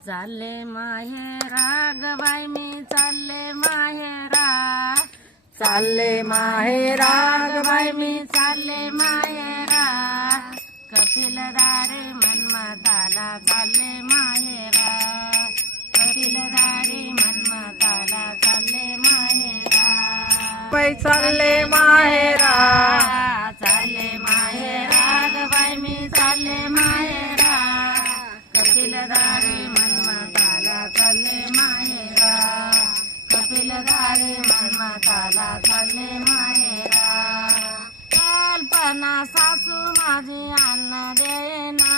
चालले माहेरा ग बाई मी चालले माहेरा, चालले माहेरा ग बाई मी चालले माहेरा, कपिलदारी मन्मथाला चालले माहेरा, कपिलदारी मन्मथाला चालले माहेरा, बाई चालले माहेरा, चालले माहेरा ग बाई मी चालले माहेरा, कपिलदारी मन्मथाला चालले माहेरा, कपिलदारी मन्मथाला चालले माहेरा. कल्पना सासू माझी अन्न देना,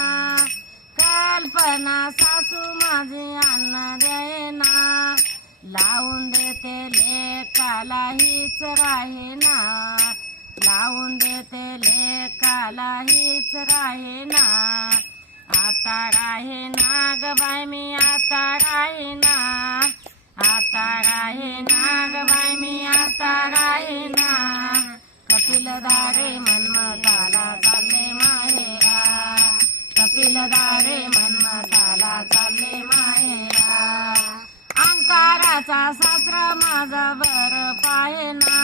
कल्पना सासू माझी अन्न देना, लावून देते लेकाला हीच राहेना, लावून देते लेकाला हीच राहेना, आता राहेना ग बाई मी आता राहेना, आता राहेना ग बाई मी आता राहेना, कपिलदारी मन्मथाला चालले माहेरा, कपिलदारी मन्मथाला चालले माहेरा. अंकाराचा सासरा माझा बर पाहेना,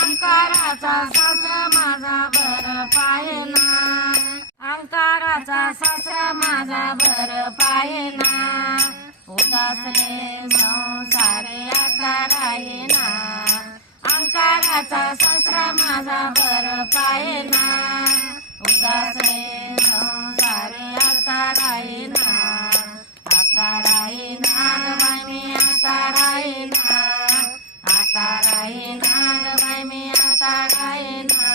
अंकाराचा सासरा माझा बर पाहेना, अंकाराचा सासरा माझा बर पाहेना, उदासले संसारे आता राहेना, अंकाराचा सासरा माझा बर पाहेना, उदासले संसारे आता राहेना, आता राहेना ग बाई मी आता राहेना, आता राहेना ग बाई मी आता राहेना,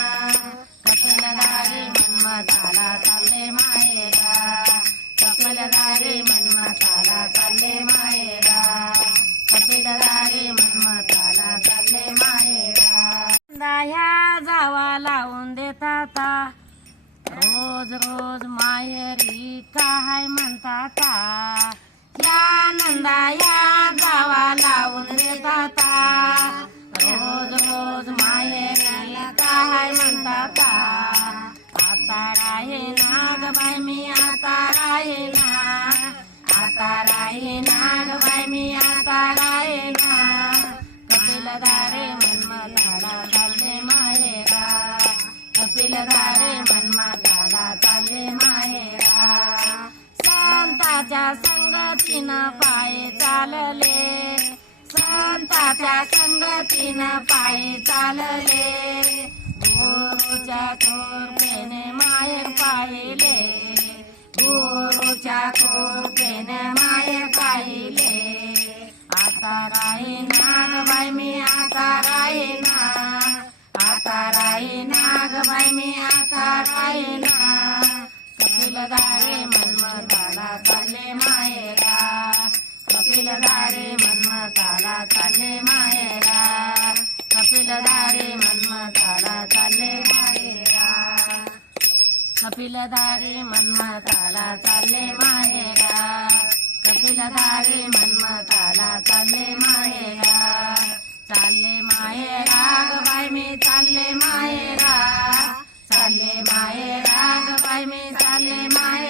कपिलदारी मन्मथाला चालले माहेरा, कपिलदारी मन्मथाला चालले माहेरा, कपिलदारी मन्मथाला चालले माहेरा. ह्या जावा लावून देतात रोज रोज माहेरी काय म्हणतात, या नंदा या जावा लावून देतात रोज रोज माहेरी काय म्हणतात, आता राहेना ग बाई मी आता राहेना, आता राहेना ग बाई मी आता राहेना, कपिलदारी मन्मथाला चालले माहेरा, कपिलदारी मन्मथाला चालले माहेरा. संताच्या संगतीनं पायी चालले, संताच्या संगतीनं पायी चालले, गुरुच्या कृपेने माहेर पाहिले, गुरुच्या कृपेने माहेर पाहिले, आता राहेना ग बाई मी आता राहेना, आता राहेना ग बाई मी आता राहेना, कपिलदारी मन्मथाला चालले माहेरा, कपिलदारी मन्मथाला चालले माहेरा, कपिलदारी मन्मथाला चालले माहेरा, कपिलदारी मन्मथाला चालले माहेरा, कपिलदारी मन्मथाला चालले माहेरा, चालले माहेरा ग बाई मी चालले माहेरा, चालले माहेरा ग बाई मी चालले माहेरा.